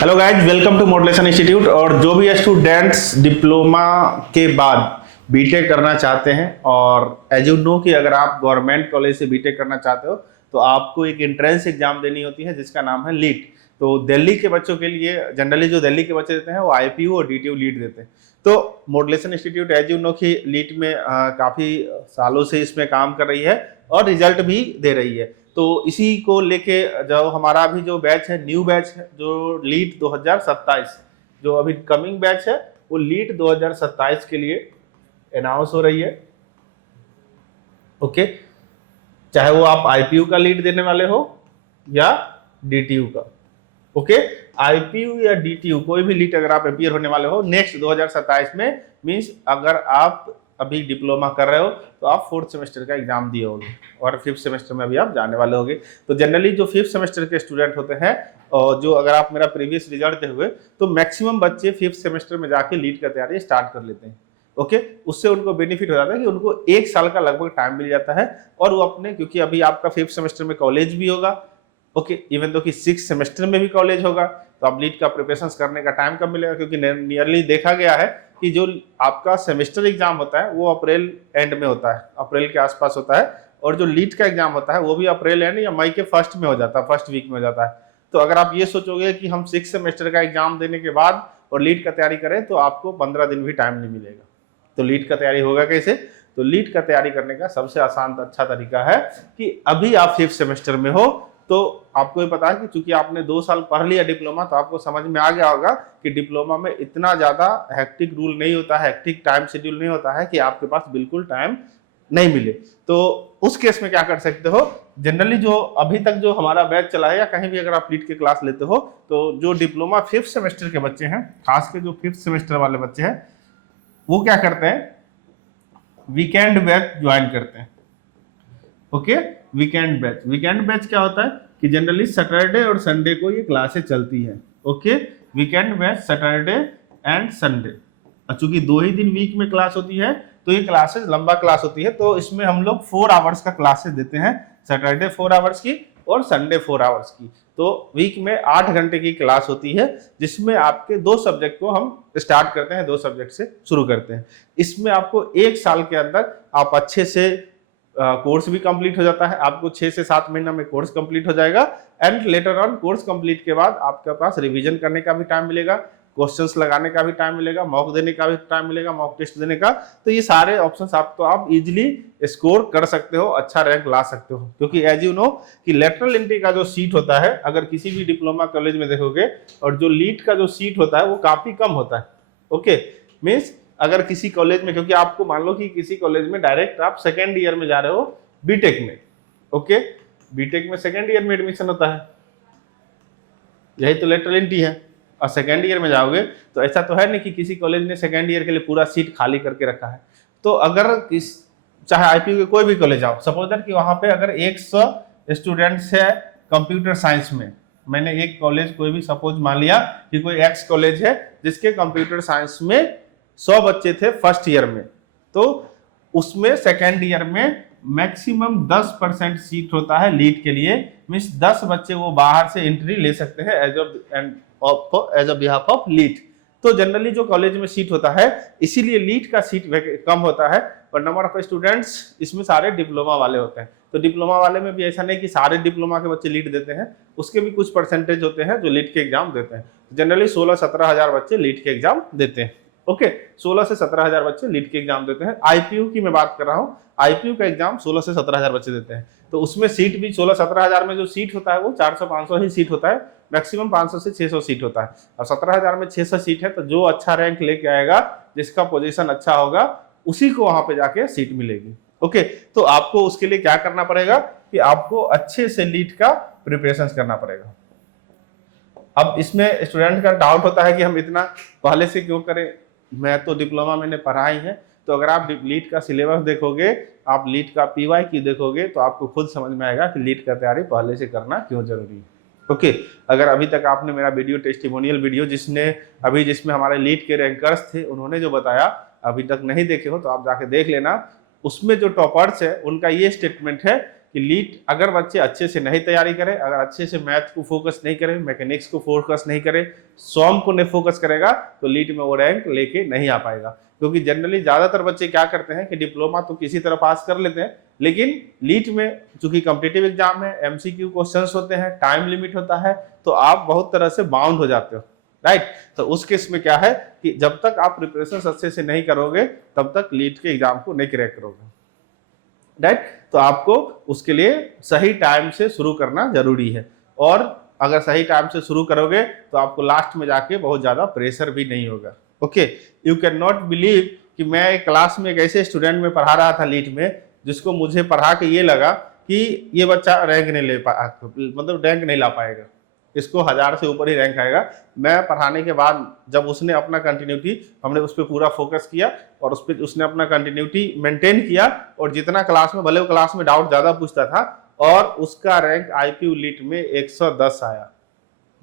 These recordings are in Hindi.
Hello guys, welcome to Modulation Institute. और जो भी स्टूडेंट्स डिप्लोमा के बाद बीटेक करना चाहते हैं, और एज यू नो कि अगर आप गवर्नमेंट कॉलेज से बीटेक करना चाहते हो तो आपको एक एंट्रेंस एग्जाम देनी होती है जिसका नाम है लीट। तो दिल्ली के बच्चों के लिए जनरली जो दिल्ली के बच्चे देते हैं वो आईपीयू और डीटीयू लीट देते हैं। तो Modulation Institute as you know कि लीट में काफ़ी सालों से इसमें काम कर रही है और रिजल्ट भी दे रही है। तो इसी को लेके जो हमारा अभी जो बैच है, न्यू बैच है, जो लीट 2027, जो अभी कमिंग बैच है वो लीट 2027 के लिए अनाउंस हो रही है। ओके, चाहे वो आप आईपीयू का लीट देने वाले हो या डीटीयू का। ओके, आईपीयू या डीटीयू कोई भी लीट अगर आप अपीयर होने वाले हो नेक्स्ट 2027 में, मींस अगर आप अभी डिप्लोमा कर रहे हो तो आप 4th सेमेस्टर का एग्जाम दिए होंगे और 5th सेमेस्टर में अभी आप जाने वाले होंगे। तो जनरली जो 5th सेमेस्टर के स्टूडेंट होते हैं, और जो अगर आप मेरा प्रीवियस रिजल्ट देखे हुए तो मैक्सिमम बच्चे 5th सेमेस्टर में जाके लीट का तैयारी स्टार्ट कर लेते हैं। ओके, उससे उनको बेनिफिट हो जाता है कि उनको 1 साल का लगभग टाइम मिल जाता है और वो अपने, क्योंकि अभी आपका 5th सेमेस्टर में कॉलेज भी होगा, ओके, इवन दो कि 6th सेमेस्टर में भी कॉलेज होगा, तो आप लीट का प्रिपरेशन करने का टाइम कब मिलेगा? क्योंकि नियरली देखा गया है कि जो आपका सेमेस्टर एग्जाम होता है वो अप्रैल एंड में होता है, अप्रैल के आसपास होता है, और जो लीट का एग्जाम होता है वो भी अप्रैल एंड या मई के फर्स्ट में हो जाता है, फर्स्ट वीक में हो जाता है। तो अगर आप ये सोचोगे कि हम 6th सेमेस्टर का एग्जाम देने के बाद और लीट का तैयारी करें तो आपको 15 दिन भी टाइम नहीं मिलेगा। तो लीट का तैयारी होगा कैसे? तो लीट का तैयारी करने का सबसे आसान अच्छा तरीका है कि अभी आप 5th सेमेस्टर में हो तो आपको ये पता है कि चूंकि आपने 2 साल पढ़ लिया डिप्लोमा, तो आपको समझ में आ गया होगा कि डिप्लोमा में इतना ज्यादा हेक्टिक रूल नहीं होता है, हेक्टिक टाइम शेड्यूल नहीं होता है कि आपके पास बिल्कुल टाइम नहीं मिले। तो उस केस में क्या कर सकते हो, जनरली जो अभी तक जो हमारा बैच चला है या कहीं भी अगर आप लीट के क्लास लेते हो तो जो डिप्लोमा 5th सेमेस्टर के बच्चे हैं, खास के जो 5th सेमेस्टर वाले बच्चे हैं, वो क्या करते हैं, वीकेंड बैच ज्वाइन करते हैं। ओके, वीकेंड बैच क्या होता है कि जनरली सैटरडे और संडे को ये क्लासेस चलती है। Okay, weekend batch Saturday and Sunday, चूंकि 2 ही दिन वीक में क्लास होती है तो ये क्लासेस लंबा क्लास होती है। तो इसमें हम लोग 4 आवर्स का क्लासेस देते हैं, सैटरडे 4 आवर्स की और संडे 4 आवर्स की। तो वीक में 8 घंटे की क्लास होती है जिसमें आपके 2 सब्जेक्ट को हम स्टार्ट करते हैं, 2 सब्जेक्ट से शुरू करते हैं। इसमें आपको 1 साल के अंदर आप अच्छे से कोर्स भी कंप्लीट हो जाता है, आपको 6 से 7 महीना में कोर्स कंप्लीट हो जाएगा। And later on course complete के बाद आपके पास रिवीजन करने का भी टाइम मिलेगा, क्वेश्चंस लगाने का भी टाइम मिलेगा, मॉक देने का भी टाइम मिलेगा, मॉक टेस्ट देने का। तो ये सारे ऑप्शंस आपको आप इजीली स्कोर कर सकते हो, अच्छा रैंक ला सकते हो। क्योंकि एज यू नो कि लेटरल एंट्री का जो सीट होता है, अगर किसी भी डिप्लोमा कॉलेज में देखोगे, और जो लीट का जो सीट होता है वो काफी कम होता है। ओके, मीन्स अगर किसी कॉलेज में, क्योंकि आपको मान लो कि किसी कॉलेज में डायरेक्ट आप 2nd ईयर में जा रहे हो बीटेक में, ओके, बीटेक में 2nd ईयर में एडमिशन होता है, यही तो लेटरल एंट्री है। और 2nd ईयर में जाओगे तो ऐसा तो है नहीं कि किसी कॉलेज ने 2nd ईयर के लिए पूरा सीट खाली करके रखा है। तो अगर चाहे आईपीयू के कोई भी कॉलेज आओ, सपोज दैट कि वहां पे अगर 100 स्टूडेंट्स है कंप्यूटर साइंस में, मैंने एक कॉलेज कोई भी सपोज मान लिया कि कोई एक्स कॉलेज है जिसके कंप्यूटर साइंस में 100 बच्चे थे फर्स्ट ईयर में, तो उसमें 2nd ईयर में मैक्सिमम 10% सीट होता है लीट के लिए। मींस 10 बच्चे वो बाहर से एंट्री ले सकते हैं एज ऑफ बिहाफ ऑफ लीट। तो जनरली जो कॉलेज में सीट होता है, इसीलिए लीट का सीट कम होता है और नंबर ऑफ स्टूडेंट्स इसमें सारे डिप्लोमा वाले होते हैं। तो डिप्लोमा वाले में भी ऐसा नहीं कि सारे डिप्लोमा के बच्चे लीट देते हैं, उसके भी कुछ परसेंटेज होते हैं जो लीट के एग्जाम देते हैं। जनरली 16-17 हजार बच्चे लीट के एग्जाम देते हैं। ओके, 16 से 17 हजार बच्चे लीट के एग्जाम देते हैं। आईपीयू की मैं बात कर रहा हूँ, आईपीयू का एग्जाम 16 से 17 हजार बच्चे देते हैं। तो उसमें सीट भी 16-17 हजार में जो सीट होता है वो 400-500 ही सीट होता है, मैक्सिमम 500 से 600 सीट होता है। और 17 हजार में 600 सीट है, तो जो अच्छा रैंक लेके आएगा, जिसका पोजीशन अच्छा होगा, उसी को वहां पे जाके सीट मिलेगी। ओके, तो आपको उसके लिए क्या करना पड़ेगा कि आपको अच्छे से लीट का प्रिपरेशन करना पड़ेगा। अब इसमें स्टूडेंट का डाउट होता है कि हम इतना पहले से क्यों करें, मैं तो डिप्लोमा मैंने पढ़ा ही है। तो अगर आप लीट का सिलेबस देखोगे, आप लीट का पीवाई की देखोगे, तो आपको खुद समझ में आएगा कि लीट का तैयारी पहले से करना क्यों जरूरी है। ओके, अगर अभी तक आपने मेरा वीडियो टेस्टिमोनियल वीडियो जिसमें हमारे लीट के रैंकर्स थे उन्होंने जो बताया अभी तक नहीं देखे हो तो आप जाके देख लेना। उसमें जो टॉपर्स है उनका ये स्टेटमेंट है कि लीट अगर बच्चे अच्छे से नहीं तैयारी करें, अगर अच्छे से मैथ को फोकस नहीं करें, मैकेनिक्स को फोकस नहीं करें, सॉम को नहीं फोकस करेगा, तो लीट में वो रैंक लेके नहीं आ पाएगा। क्योंकि जनरली ज्यादातर बच्चे क्या करते हैं कि डिप्लोमा तो किसी तरह पास कर लेते हैं, लेकिन लीट में चूंकि कॉम्पिटिटिव एग्जाम है, एमसीक्यू क्वेश्चंस होते हैं, टाइम लिमिट होता है, तो आप बहुत तरह से बाउंड हो जाते हो, राइट। तो उस केस में क्या है कि जब तक आप प्रिपरेशन अच्छे से नहीं करोगे तब तक लीट के एग्जाम को नहीं क्रैक करोगे, राइट। तो आपको उसके लिए सही टाइम से शुरू करना जरूरी है, और अगर सही टाइम से शुरू करोगे तो आपको लास्ट में जाके बहुत ज्यादा प्रेशर भी नहीं होगा। Okay, you can not believe कि मैं एक क्लास में एक ऐसे स्टूडेंट में पढ़ा रहा था लीट में, जिसको मुझे पढ़ा के ये लगा कि ये बच्चा रैंक नहीं ले मतलब रैंक नहीं ला पाएगा, इसको 1000 से ऊपर ही रैंक आएगा। मैं पढ़ाने के बाद जब उसने अपना कंटिन्यूटी, हमने उस पर पूरा फोकस किया और उस पर उसने अपना कंटिन्यूटी मेंटेन किया, और जितना क्लास में, भले वो क्लास में डाउट ज्यादा पूछता था, और उसका रैंक आईपीयू लीट में 110 आया।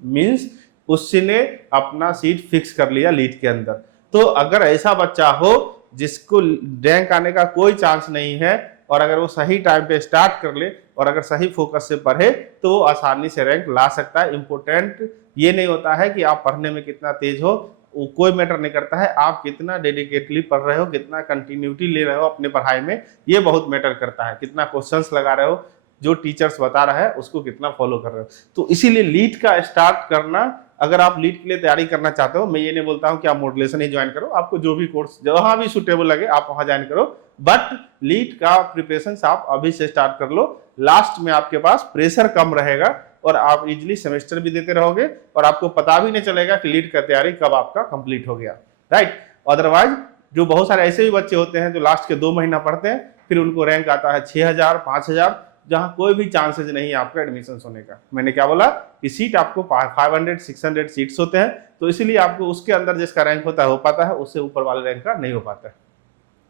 मींस उसने अपना सीट फिक्स कर लिया लीट के अंदर। तो अगर ऐसा बच्चा हो जिसको रैंक आने का कोई चांस नहीं है, और अगर वो सही टाइम पे स्टार्ट कर ले और अगर सही फोकस से पढ़े, तो वो आसानी से रैंक ला सकता है। इंपॉर्टेंट ये नहीं होता है कि आप पढ़ने में कितना तेज हो, वो कोई मैटर नहीं करता है, आप कितना डेडिकेटली पढ़ रहे हो, कितना कंटिन्यूटी ले रहे हो अपने पढ़ाई में, ये बहुत मैटर करता है। कितना क्वेश्चंस लगा रहे हो, जो टीचर्स बता रहा है उसको कितना फॉलो कर रहे हो। तो इसीलिए लीट का स्टार्ट करना, अगर आप लीट के लिए तैयारी करना चाहते हो, मैं ये नहीं बोलता हूं कि आप मॉड्यूलेशन ही ज्वाइन करो, आपको जो भी कोर्स जहां भी सुटेबल लगे आप वहां ज्वाइन करो, बट लीट का प्रिपरेशन आप अभी से स्टार्ट कर लो। लास्ट में आपके पास प्रेशर कम रहेगा और आप इजिली सेमेस्टर भी देते रहोगे, और आपको पता भी नहीं चलेगा कि लीट का तैयारी कब आपका कंप्लीट हो गया, राइट। अदरवाइज जो बहुत सारे ऐसे भी बच्चे होते हैं जो लास्ट के 2 महीना पढ़ते हैं, फिर उनको रैंक आता है 6000, 5000, जहां कोई भी चांसेस नहीं है आपका एडमिशन होने का। मैंने क्या बोला कि सीट आपको 500 600 सीट्स होते हैं, तो इसीलिए आपको उसके अंदर जिसका रैंक होता है हो पाता है, उससे ऊपर वाले रैंक का नहीं हो पाता है।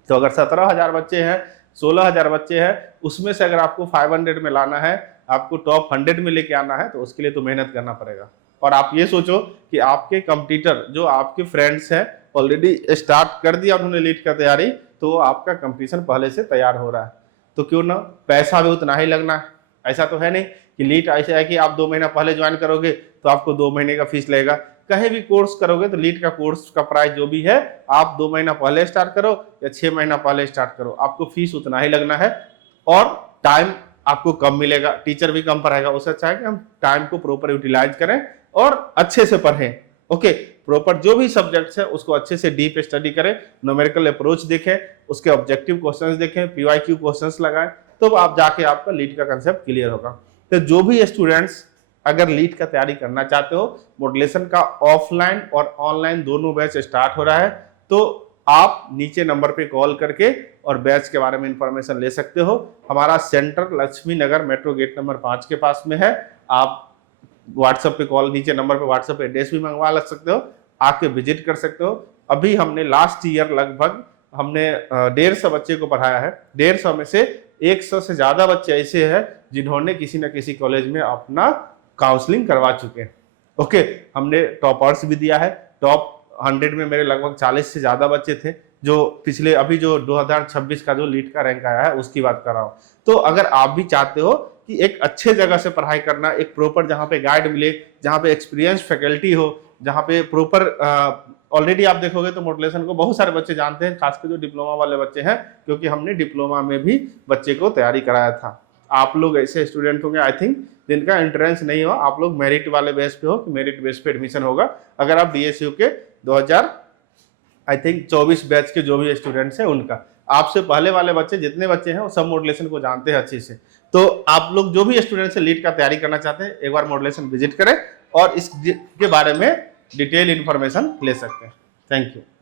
तो अगर 17,000 बच्चे हैं, 16,000 बच्चे हैं, उसमें से अगर आपको 500 में लाना है, आपको टॉप 100 में लेके आना है, तो उसके लिए तो मेहनत करना पड़ेगा। और आप ये सोचो कि आपके कंपटीटर जो आपके फ्रेंड्स हैं, ऑलरेडी स्टार्ट कर दिया उन्होंने लीट का तैयारी, तो आपका कंपटीशन पहले से तैयार हो रहा है, तो क्यों ना पैसा भी उतना ही लगना है। ऐसा तो है नहीं कि लीट ऐसा है कि आप 2 महीना पहले ज्वाइन करोगे तो आपको 2 महीने का फीस लगेगा। कहीं भी कोर्स करोगे तो लीट का कोर्स का प्राइस जो भी है, आप 2 महीना पहले स्टार्ट करो या 6 महीना पहले स्टार्ट करो, आपको फीस उतना ही लगना है, और टाइम आपको कम मिलेगा, टीचर भी कम पढ़ाएगा। उससे अच्छा है कि हम टाइम को प्रॉपर यूटिलाइज करें और अच्छे से पढ़ें। ओके, प्रॉपर जो भी सब्जेक्ट्स है उसको अच्छे से डीप स्टडी करें, न्यूमेरिकल अप्रोच देखें, उसके ऑब्जेक्टिव क्वेश्चंस देखें, पीवाईक्यू क्वेश्चंस लगाएं, तो आप जाके आपका लीट का कंसेप्ट क्लियर होगा। तो जो भी स्टूडेंट्स अगर लीट का तैयारी करना चाहते हो, मॉड्यूलेशन का ऑफलाइन और ऑनलाइन दोनों बैच स्टार्ट हो रहा है, तो आप नीचे नंबर पे कॉल करके और बैच के बारे में इंफॉर्मेशन ले सकते हो। हमारा सेंटर लक्ष्मी नगर मेट्रो गेट नंबर 5 के पास में है। आप व्हाट्सएप पे कॉल, नीचे नंबर पे व्हाट्सएप एड्रेस भी मंगवा लग सकते हो, आके विजिट कर सकते हो। अभी हमने लास्ट ईयर लगभग हमने 150 बच्चे को पढ़ाया है। 150 में से 100 से ज्यादा बच्चे ऐसे हैं जिन्होंने किसी न किसी कॉलेज में अपना काउंसलिंग करवा चुके हैं। ओके, हमने टॉपर्स भी दिया है। टॉप 100 में मेरे लगभग 40 से ज्यादा बच्चे थे, जो पिछले अभी जो 2026 का जो लीट का रैंक आया है उसकी बात कर रहा हूँ। तो अगर आप भी चाहते हो कि एक अच्छे जगह से पढ़ाई करना, एक प्रॉपर जहाँ पे गाइड मिले, जहाँ पे एक्सपीरियंस फैकल्टी हो, जहाँ पे प्रॉपर ऑलरेडी आप देखोगे तो मॉड्यूलेशन को बहुत सारे बच्चे जानते हैं, खासकर जो डिप्लोमा वाले बच्चे हैं, क्योंकि हमने डिप्लोमा में भी बच्चे को तैयारी कराया था। आप लोग ऐसे स्टूडेंट होंगे आई थिंक जिनका एंट्रेंस नहीं हो, आप लोग मेरिट वाले बेस पे हो कि मेरिट बेस पे एडमिशन होगा। अगर आप डीएसयू के 2024 बैच के जो भी स्टूडेंट्स हैं उनका, आपसे पहले वाले बच्चे जितने बच्चे हैं वो सब मॉड्यूलेशन को जानते हैं अच्छे से। तो आप लोग जो भी स्टूडेंट से लीट का तैयारी करना चाहते हैं, एक बार मॉड्यूलेशन विजिट करें और इसके बारे में डिटेल इंफॉर्मेशन ले सकते हैं। Thank you.